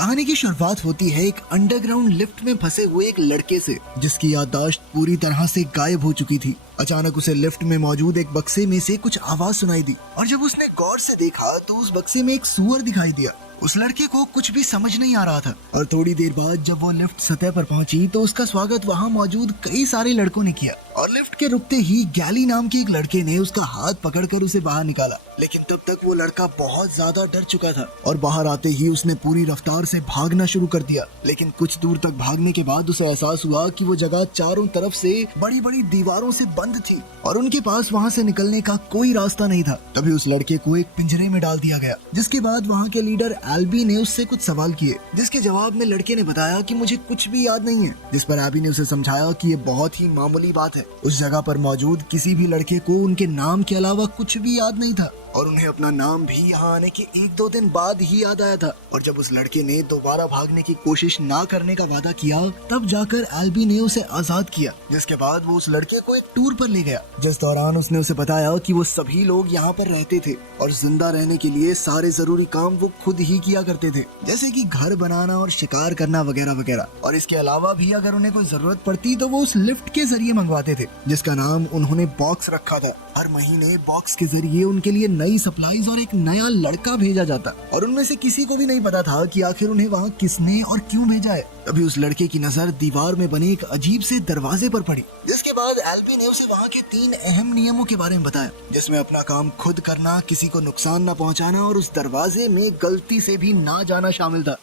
कहानी की शुरुआत होती है एक अंडरग्राउंड लिफ्ट में फंसे हुए एक लड़के से, जिसकी याददाश्त पूरी तरह से गायब हो चुकी थी। अचानक उसे लिफ्ट में मौजूद एक बक्से में से कुछ आवाज सुनाई दी और जब उसने गौर से देखा तो उस बक्से में एक सूअर दिखाई दिया। उस लड़के को कुछ भी समझ नहीं आ रहा था और थोड़ी देर बाद जब वो लिफ्ट सतह पर पहुंची तो उसका स्वागत वहां मौजूद कई सारे लड़कों ने किया और लिफ्ट के रुकते ही गैली नाम के एक लड़के ने उसका हाथ पकड़कर उसे बाहर निकाला। लेकिन तब तक वो लड़का बहुत ज्यादा डर चुका था और बाहर आते ही उसने पूरी रफ्तार से भागना शुरू कर दिया। लेकिन कुछ दूर तक भागने के बाद उसे एहसास हुआ कि वो जगह चारों तरफ से बड़ी बड़ी दीवारों से बंद थी और उनके पास वहाँ से निकलने का कोई रास्ता नहीं था। तभी उस लड़के को एक पिंजरे में डाल दिया गया, जिसके बाद वहाँ के लीडर एल्बी ने उससे कुछ सवाल किए, जिसके जवाब में लड़के ने बताया कि मुझे कुछ भी याद नहीं है। जिस पर एल्बी ने उसे समझाया कि ये बहुत ही मामूली बात है। उस जगह पर मौजूद किसी भी लड़के को उनके नाम के अलावा कुछ भी याद नहीं था और उन्हें अपना नाम भी यहाँ आने के 1-2 दिन बाद ही याद आया था। और जब उस लड़के ने दोबारा भागने की कोशिश ना करने का वादा किया तब जाकर एल्बी ने उसे आजाद किया, जिसके बाद वो उस लड़के को एक टूर पर ले गया, जिस दौरान उसने उसे बताया कि वो सभी लोग यहाँ पर रहते थे और जिंदा रहने के लिए सारे जरूरी काम वो खुद ही किया करते थे, जैसे कि घर बनाना और शिकार करना वगैरह वगैरह। और इसके अलावा भी अगर उन्हें कोई जरूरत पड़ती तो वो उस लिफ्ट के जरिए मंगवाते थे, जिसका नाम उन्होंने बॉक्स रखा था। हर महीने बॉक्स के जरिए उनके लिए नई सप्लाईज और एक नया लड़का भेजा जाता और उनमें से किसी को भी नहीं पता था कि आखिर उन्हें वहाँ किसने और क्यों भेजा है। तभी उस लड़के की नजर दीवार में बने एक अजीब से दरवाजे पर पड़ी, जिसके बाद एल्बी ने उसे वहाँ के 3 अहम नियमों के बारे में बताया, जिसमें अपना काम खुद करना, किसी को नुकसान न पहुँचाना और उस दरवाजे में गलती से भी ना जाना शामिल था।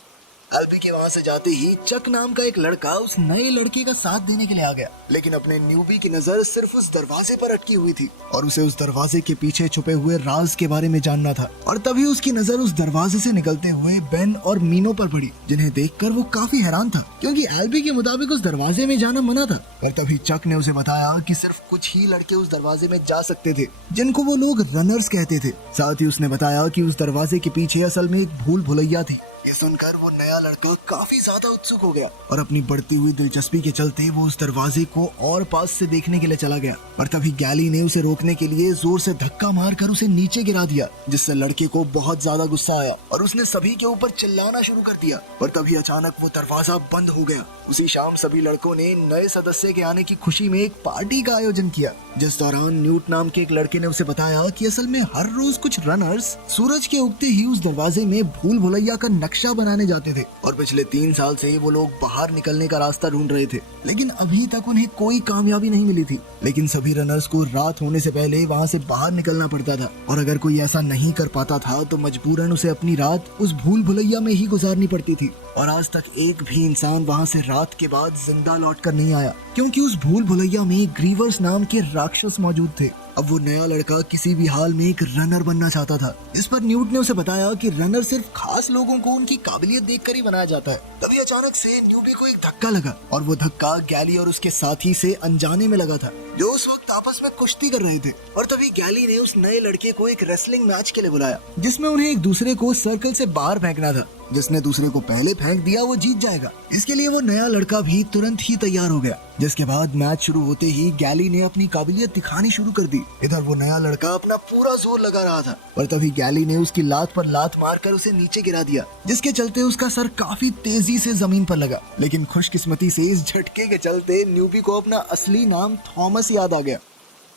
एल्बी के वहाँ से जाते ही चक नाम का एक लड़का उस नए लड़के का साथ देने के लिए आ गया, लेकिन अपने न्यूबी की नजर सिर्फ उस दरवाजे पर अटकी हुई थी और उसे उस दरवाजे के पीछे छुपे हुए राज के बारे में जानना था। और तभी उसकी नजर उस दरवाजे से निकलते हुए बेन और मीनो पर पड़ी, जिन्हें देखकर वो काफी हैरान था क्योंकि एल्बी के मुताबिक उस दरवाजे में जाना मना था। और तभी चक ने उसे बताया कि सिर्फ कुछ ही लड़के उस दरवाजे में जा सकते थे, जिनको वो लोग रनर्स कहते थे। साथ ही उसने बताया कि उस दरवाजे के पीछे असल में एक भूल भुलैया थी। ये सुनकर वो नया लड़का काफी ज्यादा उत्सुक हो गया और अपनी बढ़ती हुई दिलचस्पी के चलते वो उस दरवाजे को और पास से देखने के लिए चला गया। और तभी गैली ने उसे रोकने के लिए जोर से धक्का मारकर उसे नीचे गिरा दिया, जिससे लड़के को बहुत ज्यादा गुस्सा आया और उसने सभी के ऊपर चिल्लाना शुरू कर दिया। और तभी अचानक वो दरवाजा बंद हो गया। उसी शाम सभी लड़कों ने नए सदस्य के आने की खुशी में एक पार्टी का आयोजन किया, जिस दौरान न्यूट नाम के एक लड़के ने उसे बताया कि असल में हर रोज कुछ रनर्स सूरज के उगते ही उस दरवाजे में भूल भुलैया का नक्शा बनाने जाते थे और पिछले 3 साल से वो लोग बाहर निकलने का रास्ता ढूंढ रहे थे, लेकिन अभी तक उन्हें कोई कामयाबी नहीं मिली थी। लेकिन सभी रनर्स को रात होने से पहले वहाँ से बाहर निकलना पड़ता था और अगर कोई ऐसा नहीं कर पाता था तो मजबूरन उसे अपनी रात उस भूल भुलैया में ही गुजारनी पड़ती थी। और आज तक एक भी इंसान वहाँ से रात के बाद जिंदा लौट कर नहीं आया, क्योंकि उस भूल भुलैया में ग्रीवर्स नाम के राक्षस मौजूद थे। अब वो नया लड़का किसी भी हाल में एक रनर बनना चाहता था। इस पर न्यूट ने उसे बताया कि रनर सिर्फ खास लोगों को उनकी काबिलियत देखकर ही बनाया जाता है। तभी अचानक से न्यूबी को एक धक्का लगा और वो धक्का गैली और उसके साथी से अनजाने में लगा था, जो उस वक्त आपस में कुश्ती कर रहे थे। और तभी गैली ने उस नए लड़के को एक रेसलिंग मैच के लिए बुलाया, जिसमें उन्हें एक दूसरे को सर्कल से बाहर फेंकना था। जिसने दूसरे को पहले फेंक दिया वो जीत जाएगा। इसके लिए वो नया लड़का भी तुरंत ही तैयार हो गया, जिसके बाद मैच शुरू होते ही गैली ने अपनी काबिलियत दिखानी शुरू कर दी। इधर वो नया लड़का अपना पूरा जोर लगा रहा था और तभी गैली ने उसकी लात पर लात मारकर उसे नीचे गिरा दिया, जिसके चलते उसका सर काफी तेजी से जमीन पर लगा। लेकिन खुशकिस्मती से इस झटके के चलते न्यूबी को अपना असली नाम थॉमस याद आ गया।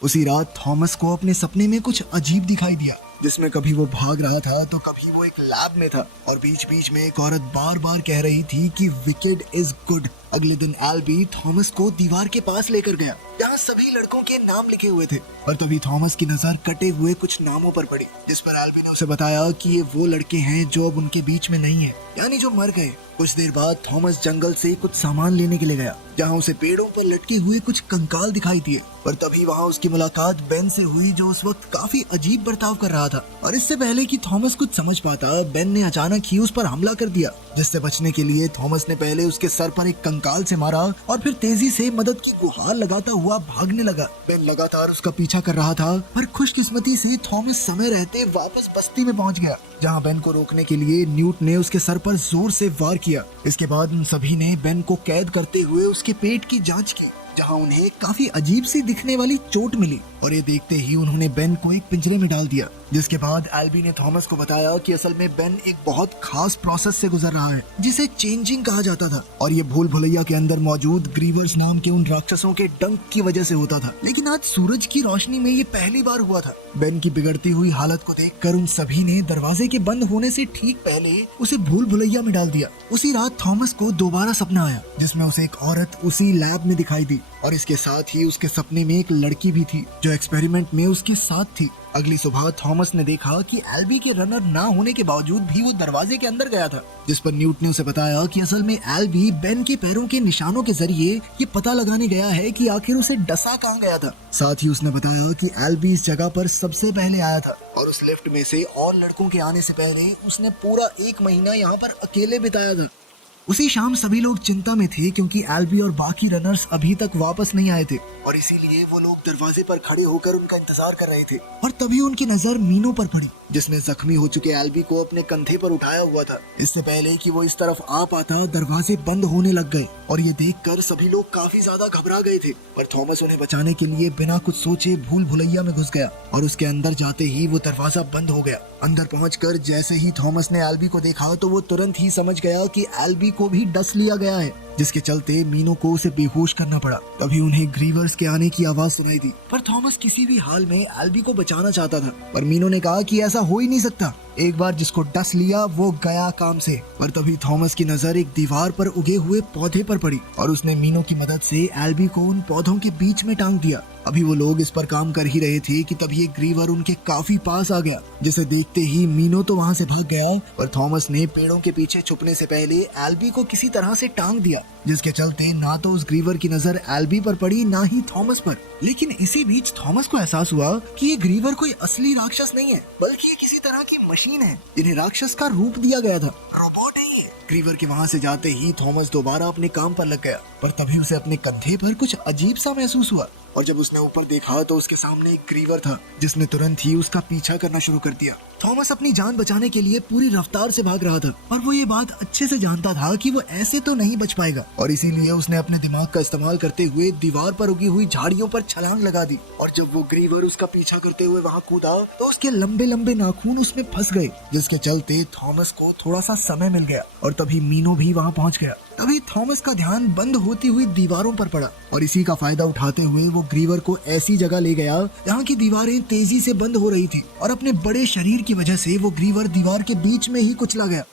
उसी रात थॉमस को अपने सपने में कुछ अजीब दिखाई दिया, जिसमें कभी वो भाग रहा था तो कभी वो एक लैब में था और बीच बीच में एक औरत बार बार कह रही थी कि विकेड इज गुड। अगले दिन एल्बी थॉमस को दीवार के पास लेकर गया, जहाँ सभी लड़कों के नाम लिखे हुए थे। और तभी थॉमस की नजर कटे हुए कुछ नामों पर पड़ी, जिस पर एल्बी ने उसे बताया कि ये वो लड़के हैं जो अब उनके बीच में नहीं है, यानी जो मर गए। कुछ देर बाद थॉमस जंगल से कुछ सामान लेने के लिए गया, जहाँ उसे पेड़ों पर लटके हुए कुछ कंकाल दिखाई दिए। और तभी वहाँ उसकी मुलाकात बेन से हुई, जो उस वक्त काफी अजीब बर्ताव कर रहा था। और इससे पहले कि थॉमस कुछ समझ पाता, बेन ने अचानक ही उस पर हमला कर दिया, जिससे बचने के लिए थॉमस ने पहले उसके सर पर एक कंकाल से मारा और फिर तेजी से मदद की गुहार लगाता हुआ भागने लगा। बेन लगातार उसका पीछा कर रहा था, पर खुशकिस्मती से थॉमस समय रहते वापस बस्ती में पहुंच गया, जहां बेन को रोकने के लिए न्यूट ने उसके सर पर जोर से वार किया। इसके बाद उन सभी ने बेन को कैद करते हुए उसके पेट की जांच की जहाँ उन्हें काफी अजीब सी दिखने वाली चोट मिली और ये देखते ही उन्होंने बेन को एक पिंजरे में डाल दिया। जिसके बाद एल्बी ने थॉमस को बताया कि असल में बेन एक बहुत खास प्रोसेस से गुजर रहा है जिसे चेंजिंग कहा जाता था और ये भूल भुलैया के अंदर मौजूद ग्रीवर्स नाम के उन राक्षसों के डंक की वजह से होता था। लेकिन आज सूरज की रोशनी में ये पहली बार हुआ था। बेन की बिगड़ती हुई हालत को देखकर उन सभी ने दरवाजे के बंद होने से ठीक पहले उसे भूल भुलैया में डाल दिया। उसी रात थॉमस को दोबारा सपना आया जिसमें उसे एक औरत उसी लैब में दिखाई दी और इसके साथ ही उसके सपने में एक लड़की भी थी जो एक्सपेरिमेंट में उसके साथ थी। अगली सुबह थॉमस ने देखा कि एल्बी के रनर ना होने के बावजूद भी वो दरवाजे के अंदर गया था, जिस पर न्यूट ने उसे बताया कि असल में एल्बी बेन के पैरों के निशानों के जरिए ये पता लगाने गया है कि आखिर उसे डसा कहाँ गया था। साथ ही उसने बताया कि एल्बी इस जगह पर सबसे पहले आया था और उस लिफ्ट में से और लड़कों के आने से पहले उसने पूरा 1 महीना यहाँ पर अकेले बिताया था। उसी शाम सभी लोग चिंता में थे क्योंकि एल्बी और बाकी रनर्स अभी तक वापस नहीं आए थे और इसीलिए वो लोग दरवाजे पर खड़े होकर उनका इंतजार कर रहे थे। और तभी उनकी नजर मीनो पर पड़ी जिसने जख्मी हो चुके एल्बी को अपने कंधे पर उठाया हुआ था। इससे पहले कि वो इस तरफ आ पाता दरवाजे बंद होने लग गए और ये देखकर सभी लोग काफी ज्यादा घबरा गए थे। पर थॉमस उन्हें बचाने के लिए बिना कुछ सोचे भूल भुलैया में घुस गया और उसके अंदर जाते ही वो दरवाजा बंद हो गया। अंदर पहुंचकर जैसे ही थॉमस ने एल्बी को देखा तो वो तुरंत ही समझ गया कि एल्बी को भी डस लिया गया है, जिसके चलते मीनो को उसे बेहोश करना पड़ा। तभी उन्हें ग्रीवर्स के आने की आवाज सुनाई दी पर थॉमस किसी भी हाल में एल्बी को बचाना चाहता था। पर मीनो ने कहा कि ऐसा हो ही नहीं सकता, एक बार जिसको डस लिया वो गया काम से। पर तभी थॉमस की नजर एक दीवार पर उगे हुए पौधे पर पड़ी और उसने मीनो की मदद से एल्बी को उन पौधों के बीच में टांग दिया। अभी वो लोग इस पर काम कर ही रहे थे कि तभी एक ग्रीवर उनके काफी पास आ गया, जिसे देखते ही मीनो तो वहाँ से भाग गया पर थॉमस ने पेड़ों के पीछे छुपने से पहले एल्बी को किसी तरह से टांग दिया, जिसके चलते ना तो उस ग्रीवर की नजर एल्बी पर पड़ी ना ही थॉमस पर। लेकिन इसी बीच थॉमस को एहसास हुआ कि ये ग्रीवर कोई असली राक्षस नहीं है बल्कि ये किसी तरह की मशीन है जिन्हें राक्षस का रूप दिया गया था, रोबोट है ये। ग्रीवर के वहाँ से जाते ही थॉमस दोबारा अपने काम पर लग गया पर तभी उसे अपने कंधे पर कुछ अजीब सा महसूस हुआ और जब उसने ऊपर देखा तो उसके सामने एक ग्रीवर था जिसने तुरंत ही उसका पीछा करना शुरू कर दिया। थॉमस अपनी जान बचाने के लिए पूरी रफ्तार से भाग रहा था और वो ये बात अच्छे से जानता था कि वो ऐसे तो नहीं बच पाएगा और इसीलिए उसने अपने दिमाग का इस्तेमाल करते हुए दीवार पर उगी हुई झाड़ियों पर छलांग लगा दी। और जब वो ग्रीवर उसका पीछा करते हुए वहाँ कूदा तो उसके लंबे लंबे नाखून उसमें फंस गए, जिसके चलते थॉमस को थोड़ा सा समय मिल गया और तभी मीनो भी वहाँ पहुँच गया। तभी थॉमस का ध्यान बंद होती हुई दीवारों पर पड़ा और इसी का फायदा उठाते हुए वो ग्रीवर को ऐसी जगह ले गया जहाँ की दीवारें तेजी से बंद हो रही थी और अपने बड़े शरीर की वजह से वो ग्रीवर दीवार के बीच में ही कुचला गया।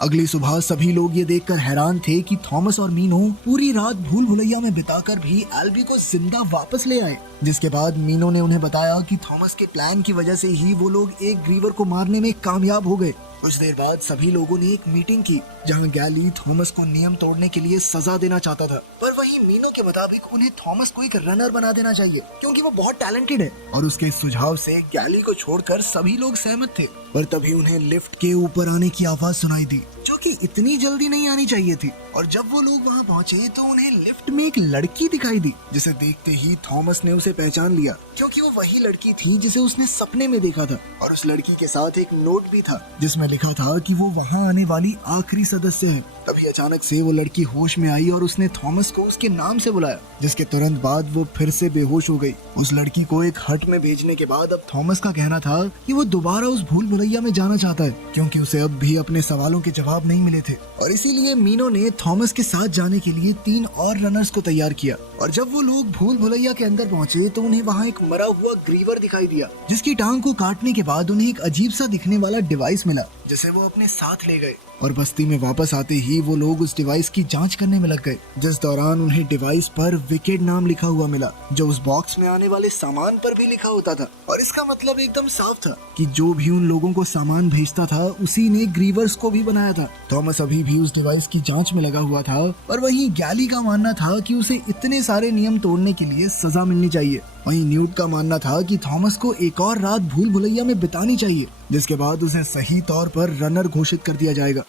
अगली सुबह सभी लोग ये देखकर हैरान थे कि थॉमस और मीनो पूरी रात भूल भुलैया में बिताकर भी एल्बी को जिंदा वापस ले आए। जिसके बाद मीनो ने उन्हें बताया कि थॉमस के प्लान की वजह से ही वो लोग एक ग्रीवर को मारने में कामयाब हो गए। कुछ देर बाद सभी लोगों ने एक मीटिंग की जहां गैली थॉमस को नियम तोड़ने के लिए सजा देना चाहता था, पर वहीं मीनो के मुताबिक उन्हें थॉमस को एक रनर बना देना चाहिए क्योंकि वो बहुत टैलेंटेड है और उसके सुझाव से गैली को छोड़कर सभी लोग सहमत थे। पर तभी उन्हें लिफ्ट के ऊपर आने की आवाज सुनाई दी जो कि इतनी जल्दी नहीं आनी चाहिए थी और जब वो लोग वहां पहुंचे तो उन्हें लिफ्ट में एक लड़की दिखाई दी, जिसे देखते ही थॉमस ने उसे पहचान लिया क्योंकि वो वही लड़की थी जिसे उसने सपने में देखा था और उस लड़की के साथ एक नोट भी था जिसमें लिखा था कि वो वहां आने वाली आखिरी सदस्य है। तभी अचानक से वो लड़की होश में आई और उसने थॉमस को उसके नाम से बुलाया, जिसके तुरंत बाद वो फिर से बेहोश हो गई। उस लड़की को एक हट में भेजने के बाद अब थॉमस का कहना था कि वो दोबारा उस भूल भुलैया में जाना चाहता है क्योंकि उसे अब भी अपने सवालों के जवाब नहीं मिले थे और इसीलिए मीनो ने थॉमस के साथ जाने के लिए 3 और रनर्स को तैयार किया। और जब वो लोग भूल भुलैया के अंदर पहुंचे तो उन्हें वहाँ एक मरा हुआ ग्रीवर दिखाई दिया जिसकी टांग को काटने के बाद उन्हें एक अजीब सा दिखने वाला डिवाइस मिला जिसे वो अपने साथ ले गए और बस्ती में वापस आते ही वो लोग उस डिवाइस की जांच करने में लग गए, जिस दौरान उन्हें डिवाइस पर विकेड नाम लिखा हुआ मिला जो उस बॉक्स में आने वाले सामान पर भी लिखा होता था। और इसका मतलब एकदम साफ था कि जो भी उन लोगों को सामान भेजता था उसी ने ग्रीवर्स को भी बनाया था। थॉमस अभी भी उस डिवाइस की जांच में लगा हुआ था और वहीं गैली का मानना था कि उसे इतने सारे नियम तोड़ने के लिए सजा मिलनी चाहिए। वहीं न्यूट का मानना था कि थॉमस को एक और रात भूल भुलैया में बितानी चाहिए जिसके बाद उसे सही तौर पर रनर घोषित कर दिया जाएगा।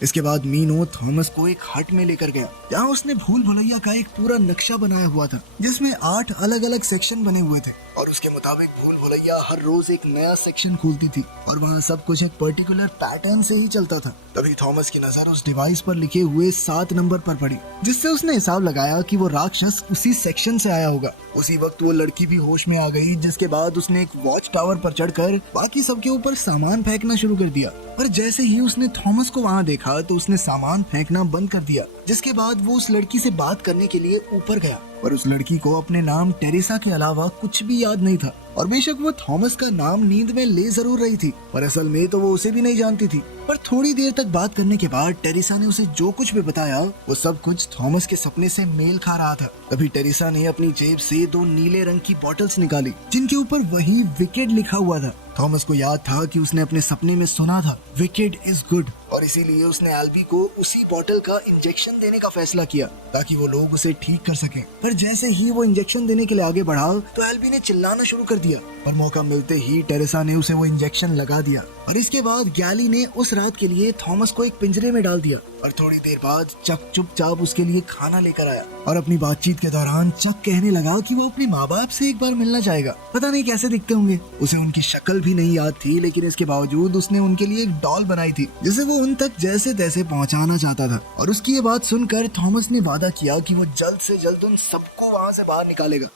इसके बाद मीनो थॉमस को एक हट में लेकर गया जहाँ उसने भूल भुलैया का एक पूरा नक्शा बनाया हुआ था जिसमें 8 अलग अलग सेक्शन बने हुए थे और उसके मुताबिक भूल भुलैया हर रोज एक नया सेक्शन खोलती थी और वहाँ सब कुछ एक पर्टिकुलर पैटर्न से ही चलता था। तभी थॉमस की नजर उस डिवाइस पर लिखे हुए 7 नंबर पर पड़ी, जिससे उसने हिसाब लगाया कि वो राक्षस उसी सेक्शन से आया होगा। उसी वक्त वो लड़की भी होश में आ गई, जिसके बाद उसने एक वॉच टावर पर चढ़कर बाकी सबके ऊपर सामान फेंकना शुरू कर दिया। पर जैसे ही उसने थॉमस को वहाँ देखा तो उसने सामान फेंकना बंद कर दिया, जिसके बाद वो उस लड़की से बात करने के लिए ऊपर गया। पर उस लड़की को अपने नाम टेरेसा के अलावा कुछ भी याद नहीं था, और बेशक वो थॉमस का नाम नींद में ले जरूर रही थी, पर असल में तो वो उसे भी नहीं जानती थी। पर थोड़ी देर तक बात करने के बाद टेरेसा ने उसे जो कुछ भी बताया वो सब कुछ थॉमस के सपने से मेल खा रहा था। तभी टेरेसा ने अपनी जेब से 2 नीले रंग की बॉटल्स निकाली, जिनके ऊपर वही विकेड लिखा हुआ था। थॉमस को याद था कि उसने अपने सपने में सुना था विकेड इज गुड, और इसीलिए उसने एल्बी को उसी बॉटल का इंजेक्शन देने का फैसला किया ताकि वो लोग उसे ठीक कर सकें। पर जैसे ही वो इंजेक्शन देने के लिए आगे बढ़ा तो एल्बी ने चिल्लाना शुरू कर दिया, पर मौका मिलते ही टेरेसा ने उसे वो इंजेक्शन लगा दिया। और इसके बाद गैली ने उस रात के लिए थॉमस को एक पिंजरे में डाल दिया, और थोड़ी देर बाद चक चुपचाप उसके लिए खाना लेकर आया। और अपनी बातचीत के दौरान चक कहने लगा कि वो अपने माँ बाप से एक बार मिलना चाहेगा। पता नहीं कैसे दिखते होंगे, उसे उनकी शक्ल भी नहीं याद थी, लेकिन इसके बावजूद उसने उनके लिए एक डॉल बनाई थी जिसे वो उन तक जैसे तैसे पहुंचाना चाहता था। और उसकी ये बात सुनकर थॉमस ने वादा किया कि वो जल्द से जल्द उन सबको वहाँ से बाहर निकालेगा।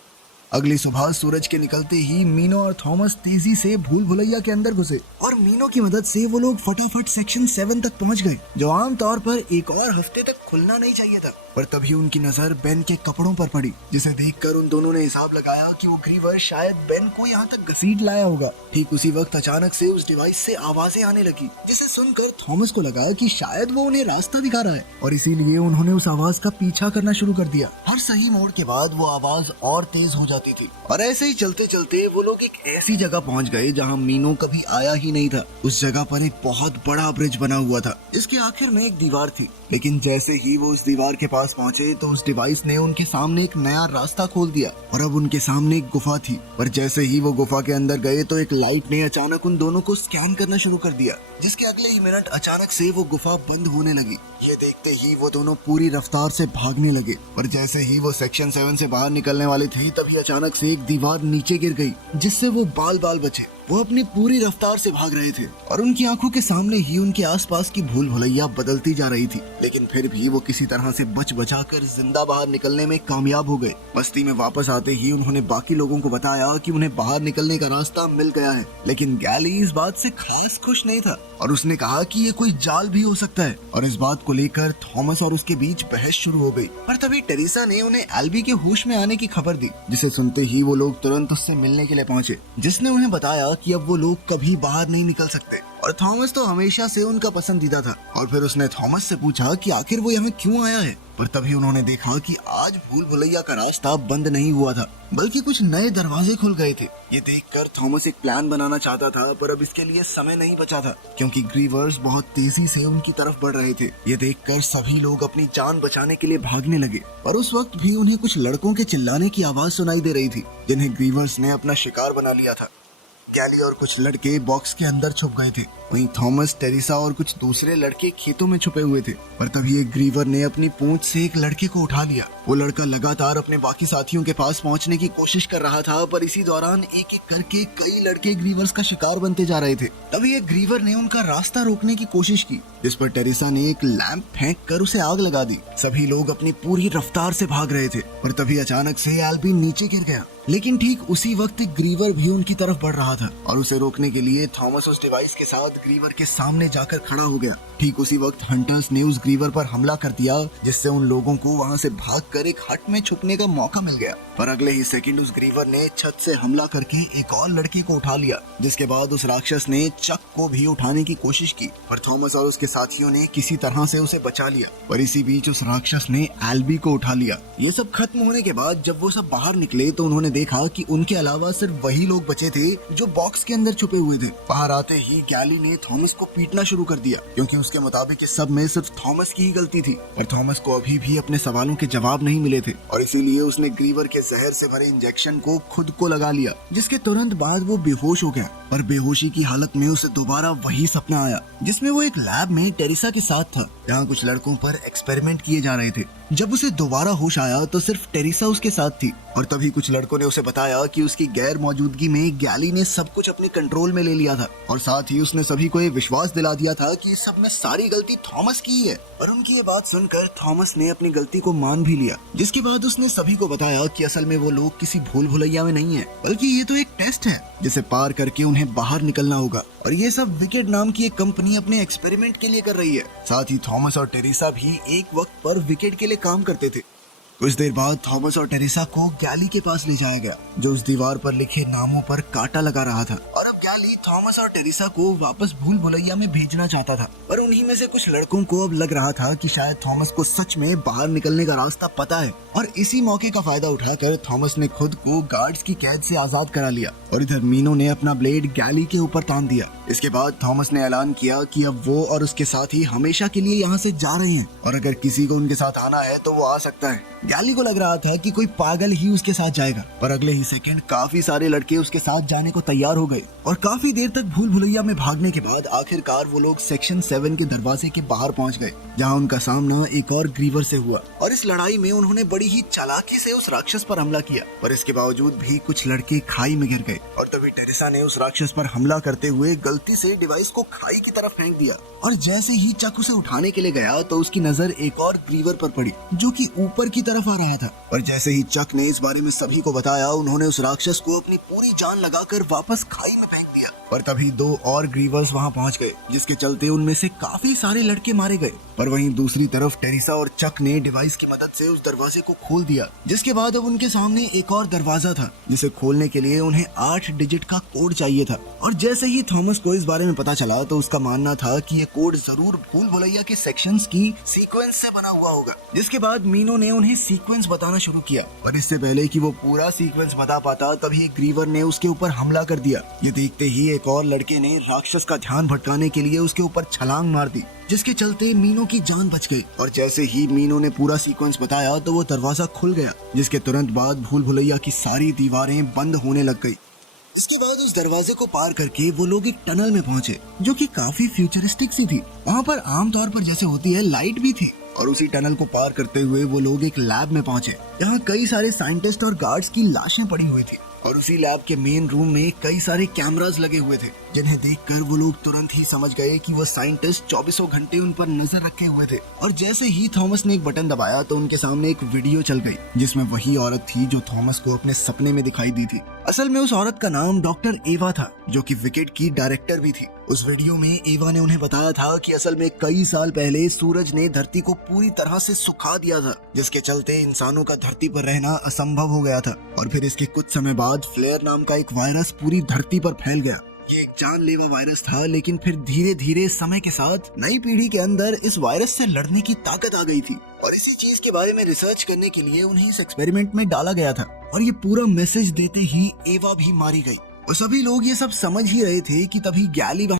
अगली सुबह सूरज के निकलते ही मीनो और थॉमस तेजी से भूल भुलैया के अंदर घुसे, और मीनो की मदद से वो लोग फटाफट सेक्शन 7 तक पहुंच गए, जो आम तौर पर एक और हफ्ते तक खुलना नहीं चाहिए था। पर तभी उनकी नजर बेन के कपड़ों पर पड़ी, जिसे देखकर उन दोनों ने हिसाब लगाया कि वो ग्रीवर शायद बेन को यहाँ तक घसीट लाया होगा। ठीक उसी वक्त अचानक से उस डिवाइस से आवाजें आने लगी, जिसे सुनकर थॉमस को लगा कि शायद वो उन्हें रास्ता दिखा रहा है, और इसीलिए उन्होंने उस आवाज का पीछा करना शुरू कर दिया। हर सही मोड़ के बाद वो आवाज और तेज हो जाती थी, और ऐसे ही चलते चलते वो लोग एक ऐसी जगह पहुंच गए जहां मीनो कभी आया ही नहीं था। उस जगह पर एक बहुत बड़ा ब्रिज बना हुआ था, इसके आखिर में एक दीवार थी, लेकिन जैसे ही वो उस दीवार के पास पहुंचे तो उस डिवाइस ने उनके सामने एक नया रास्ता खोल दिया, और अब उनके सामने एक गुफा थी। पर जैसे ही वो गुफा के अंदर गए तो एक लाइट ने अचानक उन दोनों को स्कैन करना शुरू कर दिया, जिसके अगले ही मिनट अचानक से वो गुफा बंद होने लगी। ये देखते ही वो दोनों पूरी रफ्तार से भागने लगे, पर जैसे ही वो सेक्शन 7 से बाहर निकलने वाले थे तभी अचानक से एक दीवार नीचे गिर गई, जिससे वो बाल बाल बचे। वो अपनी पूरी रफ्तार से भाग रहे थे, और उनकी आंखों के सामने ही उनके आसपास की भूल भुलैया बदलती जा रही थी, लेकिन फिर भी वो किसी तरह से बच बचाकर जिंदा बाहर निकलने में कामयाब हो गए। बस्ती में वापस आते ही उन्होंने बाकी लोगों को बताया कि उन्हें बाहर निकलने का रास्ता मिल गया है, लेकिन गैली इस बात से खास खुश नहीं था, और उसने कहा कि ये कोई जाल भी हो सकता है। और इस बात को लेकर थॉमस और उसके बीच बहस शुरू हो गई। पर तभी टेरेसा ने उन्हें एल्बी के होश में आने की खबर दी, जिसे सुनते ही वो लोग तुरंत उससे मिलने के लिए पहुंचे, जिसने उन्हें बताया कि अब वो लोग कभी बाहर नहीं निकल सकते। और थॉमस तो हमेशा से उनका पसंदीदा था, और फिर उसने थॉमस से पूछा कि आखिर वो यहाँ क्यों आया है। पर तभी उन्होंने देखा कि आज भूल भुलैया का रास्ता बंद नहीं हुआ था, बल्कि कुछ नए दरवाजे खुल गए थे। ये देखकर थॉमस एक प्लान बनाना चाहता था, पर अब इसके लिए समय नहीं बचा था, क्योंकि ग्रीवर्स बहुत तेजी से उनकी तरफ बढ़ रहे थे। ये देखकर सभी लोग अपनी जान बचाने के लिए भागने लगे, और उस वक्त भी उन्हें कुछ लड़कों के चिल्लाने की आवाज सुनाई दे रही थी, जिन्हें ग्रीवर्स ने अपना शिकार बना लिया था। गैली और कुछ लड़के बॉक्स के अंदर छुप गए थे, वहीं थॉमस, टेरेसा और कुछ दूसरे लड़के खेतों में छुपे हुए थे। पर तभी एक ग्रीवर ने अपनी पूंछ से एक लड़के को उठा लिया। वो लड़का लगातार अपने बाकी साथियों के पास पहुंचने की कोशिश कर रहा था, पर इसी दौरान एक एक करके कई लड़के ग्रीवर्स का शिकार बनते जा रहे थे। तभी एक ग्रीवर ने उनका रास्ता रोकने की कोशिश की, जिस पर टेरेसा ने एक लैंप फेंक कर उसे आग लगा दी। सभी लोग अपनी पूरी रफ्तार से भाग रहे थे, पर तभी अचानक से एल्बी नीचे गिर गया, लेकिन ठीक उसी वक्त एक ग्रीवर भी उनकी तरफ बढ़ रहा था, और उसे रोकने के लिए थॉमस उस डिवाइस के साथ ग्रीवर के सामने जाकर खड़ा हो गया। ठीक उसी वक्त हंटर्स ने उस ग्रीवर पर हमला कर दिया, जिससे उन लोगों को वहां से भागकर एक हट में छुपने का मौका मिल गया। पर अगले ही सेकंड उस ग्रीवर ने छत से हमला करके एक और लड़के को उठा लिया, जिसके बाद उस राक्षस ने चक को भी उठाने की कोशिश की, पर थॉमस और उसके साथियों ने किसी तरह से उसे बचा लिया। पर इसी बीच उस राक्षस ने एल्बी को उठा लिया। ये सब खत्म होने के बाद जब वो सब बाहर निकले तो उन्होंने देखा कि उनके अलावा सिर्फ वही लोग बचे थे जो बॉक्स के अंदर छुपे हुए थे। बाहर आते ही गैली ने थॉमस को पीटना शुरू कर दिया क्योंकि उसके मुताबिक इस सब में सिर्फ थॉमस की ही गलती थी। पर थॉमस को अभी भी अपने सवालों के जवाब नहीं मिले थे और इसीलिए उसने ग्रीवर के जहर से भरे इंजेक्शन को खुद को लगा लिया, जिसके तुरंत बाद वो बेहोश हो गया। पर बेहोशी की हालत में उसे दोबारा वही सपना आया जिसमें वो एक लैब में टेरेसा के साथ था, जहाँ कुछ लड़कों पर एक्सपेरिमेंट किए जा रहे थे। जब उसे दोबारा होश आया तो सिर्फ टेरेसा उसके साथ थी और तभी कुछ लड़कों ने उसे बताया कि उसकी गैर मौजूदगी में गैली ने सब कुछ अपने कंट्रोल में ले लिया था और साथ ही उसने सभी को ये विश्वास दिला दिया था कि इस सब में सारी गलती थॉमस की ही है। पर उनकी ये बात सुनकर थॉमस ने अपनी गलती को मान भी लिया, जिसके बाद उसने सभी को बताया कि असल में वो लोग किसी भूल भुलैया में नहीं है, बल्कि ये तो एक टेस्ट है जिसे पार करके उन्हें बाहर निकलना होगा और ये सब विकेड नाम की एक कंपनी अपने एक्सपेरिमेंट के लिए कर रही है। साथ ही थॉमस और टेरेसा भी एक वक्त पर विकेड के लिए काम करते थे। कुछ देर बाद थॉमस और टेरेसा को गैली के पास ले जाया गया, जो उस दीवार पर लिखे नामों पर कांटा लगा रहा था और अब गैली थॉमस और टेरेसा को वापस भूल भुलैया में भेजना चाहता था। पर उन्हीं में से कुछ लड़कों को अब लग रहा था कि शायद थॉमस को सच में बाहर निकलने का रास्ता पता है और इसी मौके का फायदा उठाकर थॉमस ने खुद को गार्ड्स की कैद से आजाद करा लिया और इधर मीनो ने अपना ब्लेड गैली के ऊपर तान दिया। इसके बाद थॉमस ने ऐलान किया कि अब वो और उसके साथी हमेशा के लिए यहाँ से जा रहे हैं और अगर किसी को उनके साथ आना है तो वो आ सकता है। गैली को लग रहा था कि कोई पागल ही उसके साथ जाएगा, पर अगले ही सेकंड काफी सारे लड़के उसके साथ जाने को तैयार हो गए और काफी देर तक भूल भुलैया में भागने के बाद आखिरकार वो लोग सेक्शन 7 के दरवाजे के बाहर पहुंच गए, जहां उनका सामना एक और ग्रीवर से हुआ और इस लड़ाई में उन्होंने बड़ी ही चालाकी से उस राक्षस पर हमला किया। पर इसके बावजूद भी कुछ लड़के खाई में गिर गए और तभी टेरेसा ने उस राक्षस पर हमला करते हुए गलती से डिवाइस को खाई की तरफ फेंक दिया और जैसे ही चक उसे उठाने के लिए गया तो उसकी नजर एक और ग्रीवर पर पड़ी जो कि ऊपर की तरफ आ रहा था। और जैसे ही चक ने इस बारे में सभी को बताया, उन्होंने उस राक्षस को अपनी पूरी जान लगाकर वापस खाई में फेंक दिया। पर तभी 2 और ग्रीवर्स वहां पहुंच गए, जिसके चलते उनमें से काफी सारे लड़के मारे गए। पर वहीं दूसरी तरफ टेरेसा और चक ने डिवाइस की मदद से उस दरवाजे को खोल दिया, जिसके बाद अब उनके सामने एक और दरवाजा था जिसे खोलने के लिए उन्हें 8 डिजिट का कोड चाहिए था। और जैसे ही थॉमस को इस बारे में पता चला तो उसका मानना था कि ये कोड जरूर भूल भुलैया के सेक्शंस की सीक्वेंस से बना हुआ होगा। जिसके बाद मीनो ने उन्हें सीक्वेंस बताना शुरू किया, पर इससे पहले कि वो पूरा सीक्वेंस बता पाता तभी एक ग्रीवर ने उसके ऊपर हमला कर दिया। ये देखते ही एक और लड़के ने राक्षस का ध्यान भटकाने के लिए उसके ऊपर छलांग मार दी, जिसके चलते मीनो की जान बच गई। और जैसे ही मीनो ने पूरा सीक्वेंस बताया तो वो दरवाजा खुल गया, जिसके तुरंत बाद भूल भुलैया की सारी दीवारें बंद होने लग गई। इसके बाद उस दरवाजे को पार करके वो लोग एक टनल में पहुंचे, जो कि काफी फ्यूचरिस्टिक सी थी। वहाँ पर आमतौर पर जैसे होती है लाइट भी थी। और उसी टनल को पार करते हुए वो लोग एक लैब में पहुंचे, जहाँ कई सारे साइंटिस्ट और गार्ड्स की लाशें पड़ी हुई थी। और उसी लैब के मेन रूम में कई सारे कैमरास लगे हुए थे, जिन्हें देखकर वो लोग तुरंत ही समझ गए कि वो साइंटिस्ट 24 घंटे उन पर नजर रखे हुए थे। और जैसे ही थॉमस ने एक बटन दबाया तो उनके सामने एक वीडियो चल गई, जिसमें वही औरत थी जो थॉमस को अपने सपने में दिखाई दी थी। असल में उस औरत का नाम डॉक्टर एवा था, जो कि विकेड की डायरेक्टर भी थी। उस वीडियो में एवा ने उन्हें बताया था कि असल में कई साल पहले सूरज ने धरती को पूरी तरह से सुखा दिया था, जिसके चलते इंसानों का धरती पर रहना असंभव हो गया था। और फिर इसके कुछ समय बाद फ्लेयर नाम का एक वायरस पूरी धरती पर फैल गया। ये एक जानलेवा वायरस था, लेकिन फिर धीरे धीरे समय के साथ नई पीढ़ी के अंदर इस वायरस से लड़ने की ताकत आ गई थी। और इसी चीज के बारे में रिसर्च करने के लिए उन्हें इस एक्सपेरिमेंट में डाला गया था। और ये पूरा मैसेज देते ही एवा भी मारी गई। और सभी लोग ये सब समझ ही रहे थे कि तभी गैली